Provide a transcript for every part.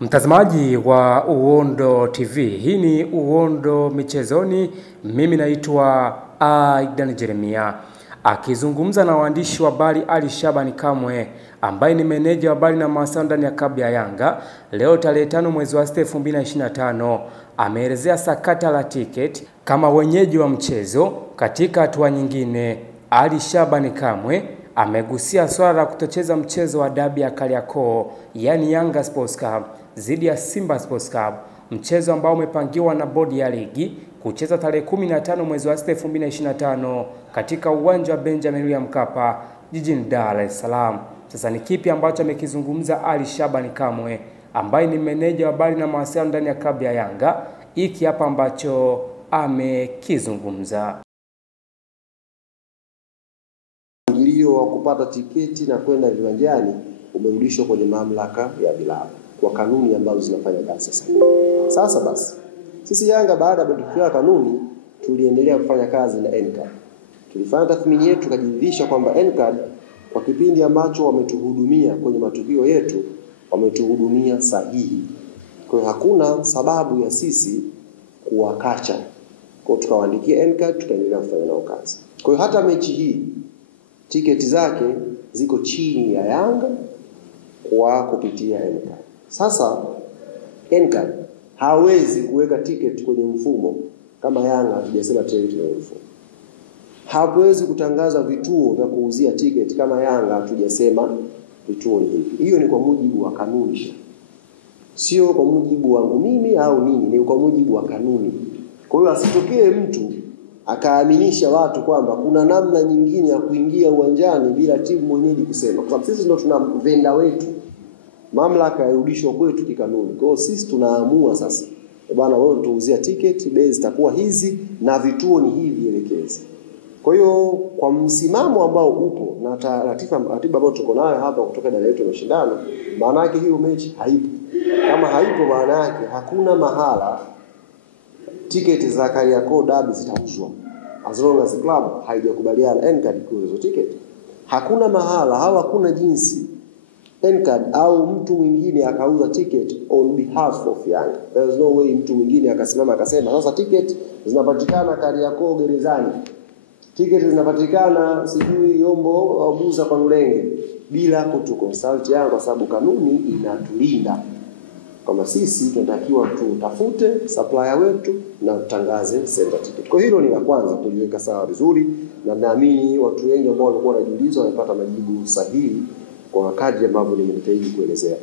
Mtazamaji wa Uhondo TV, hii ni Uhondo Michezoni. Mimi naitwa Aidan Jeremia. Akizungumza na waandishi wa habari Ali Shabani Kamwe ambaye ni meneja wa habari na mawasiliano ndani ya klabu ya Yanga, leo tarehe 5 mwezi wa 6 2025, ameelezea sakata la tiketi kama wenyeji wa mchezo. Katika hatua nyingine, Ali Shabani Kamwe amegusia swala la kutocheza mchezo wa dabi ya Kariakoo, yani Yanga Sports Club dhidi ya Simba Sports Club, mchezo ambao umepangiwa na bodi ya ligi kucheza tarehe 15 mwezi wa 6 2025 katika uwanja wa Benjamin William Mkapa jijini Dar es Salaam. Sasa ni kipi ambacho amekizungumza Ali Shabani Kamwe ambaye ni meneja wa habari na mawasiliano ndani ya klabu ya Yanga? Hiki hapa ambacho amekizungumza. Mpangilio wa kupata tiketi na kwenda viwanjani umerudishwa kwenye mamlaka ya vilabu kwa kanuni ambazo zinafanya kazi sasa. Sasa basi, sisi Yanga baada ya kufikia kanuni tuliendelea kufanya kazi na NCAD. Tulifanya tathmini yetu tukajiridhisha kwamba NCAD kwa kipindi ambacho wametuhudumia kwenye matukio yetu wametuhudumia sahihi. Kwa hiyo hakuna sababu ya sisi kuwakacha. Kwa hiyo tukawaandikia NCAD, tukaendelea kufanya nao kazi. Kwa hiyo hata mechi hii tiketi zake ziko chini ya Yanga kwa kupitia NCAD. Sasa NCAD hawezi kuweka tiketi kwenye mfumo kama Yanga hatujasema tiketi kwenye mfumo. Hawezi kutangaza vituo vya kuuzia tiketi kama Yanga hatujasema vituo hivi. Hiyo ni kwa mujibu wa kanuni. Sio kwa mujibu wangu mimi au nini, ni kwa mujibu wa kanuni. Kwa hiyo asitokee mtu akaaminisha watu kwamba kuna namna nyingine ya kuingia uwanjani bila timu mwenyeji kusema. Kwa sababu sisi ndio tuna venda wetu. Mamlaka yarudishwa kwetu kikanuni. Kwa hiyo sisi tunaamua sasa, bwana wewe tuuzia tiketi, bei zitakuwa hizi na vituo ni hivi elekezi. Kwa hiyo kwa msimamo ambao upo na ratiba ambayo tuko nayo hapa kutoka Dar yetu ya mashindano, maana yake hiyo mechi haipo. Kama haipo maana yake hakuna mahala tiketi za Kariakoo dabi zitauzwa. As long as the club haijakubaliana NCAD kuuza tiketi. Hakuna mahala, hakuna jinsi NCAD au mtu mwingine akauza ticket on behalf of Yanga. There is no way mtu mwingine akasimama akasema sasa ticket zinapatikana Kariakoo gerezani, ticket zinapatikana sijui Yombo au Buza kwa Lulenge, bila kutuconsult Yanga, kwa sababu kanuni inatulinda. Kama sisi tunatakiwa tutafute supplier wetu na tutangaze sema ticket. Kwa hilo ni la kwanza kuliweka sawa vizuri, na naamini watu wengi ambao walikuwa wanajiuliza wamepata majibu sahihi kwa kadri ambavyo nimejitahidi kuelezea.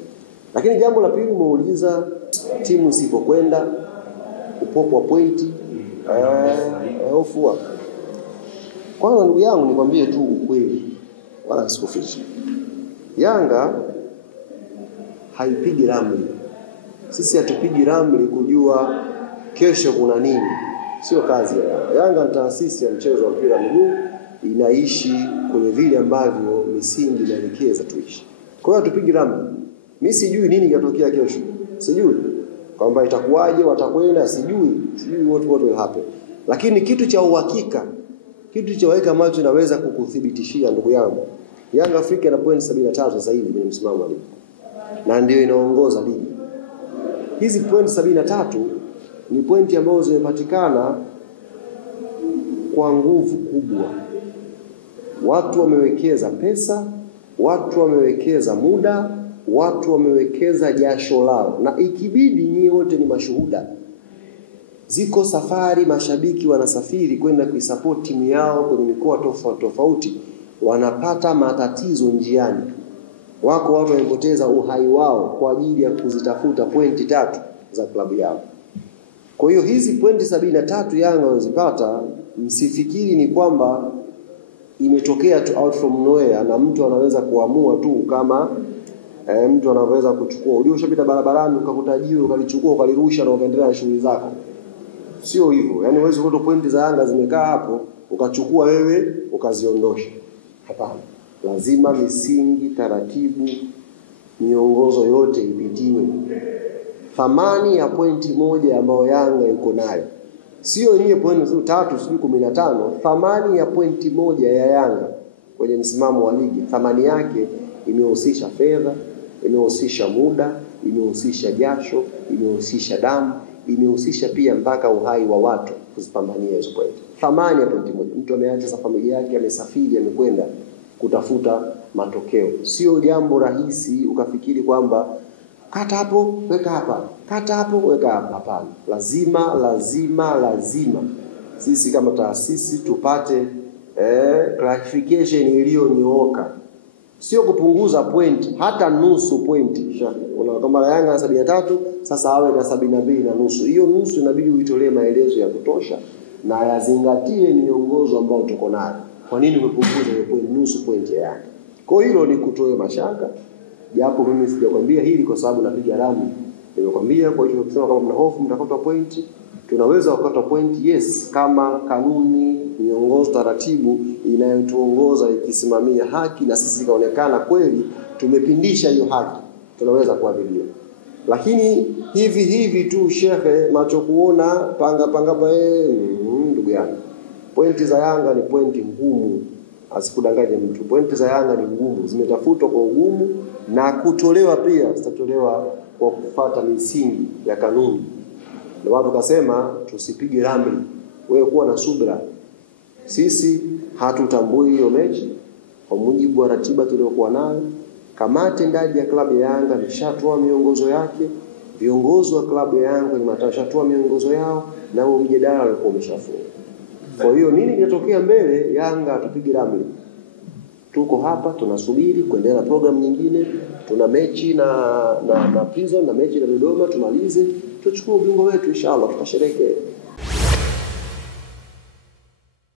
Lakini jambo la pili umeuliza timu isipokwenda upopo wa pointi hofu. Kwanza ndugu yangu nikwambie tu ukweli wala sikuficha. Yanga haipigi ramli. Sisi hatupigi ramli kujua kesho kuna nini. Sio kazi ya Yanga. Yanga ni taasisi ya mchezo wa mpira wa miguu, inaishi kwenye vile ambavyo misingi inaelekeza tuishi. Kwa hiyo hatupigi ramli. Mimi sijui nini kitatokea kesho. Sijui kwamba itakuwaje, watakwenda, sijui what will happen. Lakini kitu cha uhakika, kitu cha uhakika ambacho naweza kukuthibitishia ndugu yangu, Yanga Afrika ina point 73 sasa hivi kwenye msimamo wa ligi. Na ndio inaongoza ligi. Hizi point 73 ni pointi ambazo zimepatikana kwa nguvu kubwa. Watu wamewekeza pesa, watu wamewekeza muda, watu wamewekeza jasho lao, na ikibidi nyinyi wote ni mashuhuda. Ziko safari mashabiki wanasafiri kwenda kuisupport timu yao kwenye mikoa tofauti tofauti, wanapata matatizo njiani. Wako watu wamepoteza uhai wao kwa ajili ya kuzitafuta pointi 3 za klabu yao. Kwa hiyo hizi pointi 73 Yanga wanazipata, msifikiri ni kwamba imetokea tu out from nowhere na mtu anaweza kuamua tu kama mtu anaweza kuchukua. Unajua ushapita barabarani ukakuta jiwe ukalichukua ukalirusha na ukaendelea na shughuli zako. Sio hivyo. Yaani uweze kutoa pointi za Yanga zimekaa hapo ukachukua wewe ukaziondosha. Hapana. Lazima misingi, taratibu, miongozo yote ipitiwe. Thamani ya pointi moja ambayo Yanga iko nayo sio yenyewe pointi 3 sijui 15. Thamani ya pointi moja ya Yanga kwenye msimamo wa ligi, thamani yake imehusisha fedha, imehusisha muda, imehusisha jasho, imehusisha damu, imehusisha pia mpaka uhai wa watu kuzipambania hizo pointi. Thamani ya pointi moja. Mtu ameacha sa familia yake, amesafiri, amekwenda kutafuta matokeo. Sio jambo rahisi ukafikiri kwamba kata hapo weka hapa, kata hapo weka hapa. Hapana. Lazima sisi kama taasisi tupate clarification iliyonyooka. Sio kupunguza point, hata nusu point. Kama Yanga na 73, sasa awe na 72 na nusu. Hiyo nusu inabidi uitolee maelezo ya kutosha na yazingatie miongozo ambao tuko nayo. Kwa nini umepunguza hiyo point, nusu point ya Yanga? Kwa hilo ni kutoe mashaka. Japo mimi sijakwambia hili kwa sababu napiga ramu. Nimekwambia kwa hiyo kusema kama mna hofu mtakata point, tunaweza kukata point, yes, kama kanuni, miongozo, taratibu inayotuongoza ikisimamia haki na sisi kaonekana kweli tumepindisha hiyo haki, tunaweza kuadhibiwa. Lakini hivi tu shekhe, macho kuona panga ndugu yangu, pointi za Yanga ni pointi ngumu, asikudanganye mtu. Pointi za Yanga ni ngumu, zimetafutwa kwa ugumu na kutolewa pia zitatolewa kwa kufuata misingi ya kanuni. Ndio watu kasema tusipige ramli, wewe kuwa na subira. Sisi hatutambui hiyo mechi kwa mujibu wa ratiba tuliyokuwa nayo. Kamati ndani ya klabu ya Yanga imeshatoa miongozo yake, viongozi wa klabu ya Yanga wameshatoa miongozo yao, na huo mjadala ulikuwa umeshafungwa. Kwa hiyo nini kinatokea mbele, Yanga tupige ramli. Tuko hapa tunasubiri kuendelea na program nyingine. Tuna mechi na Prison na mechi na Dodoma, tumalize tuchukue ubingwa wetu, inshallah tutasherehekea.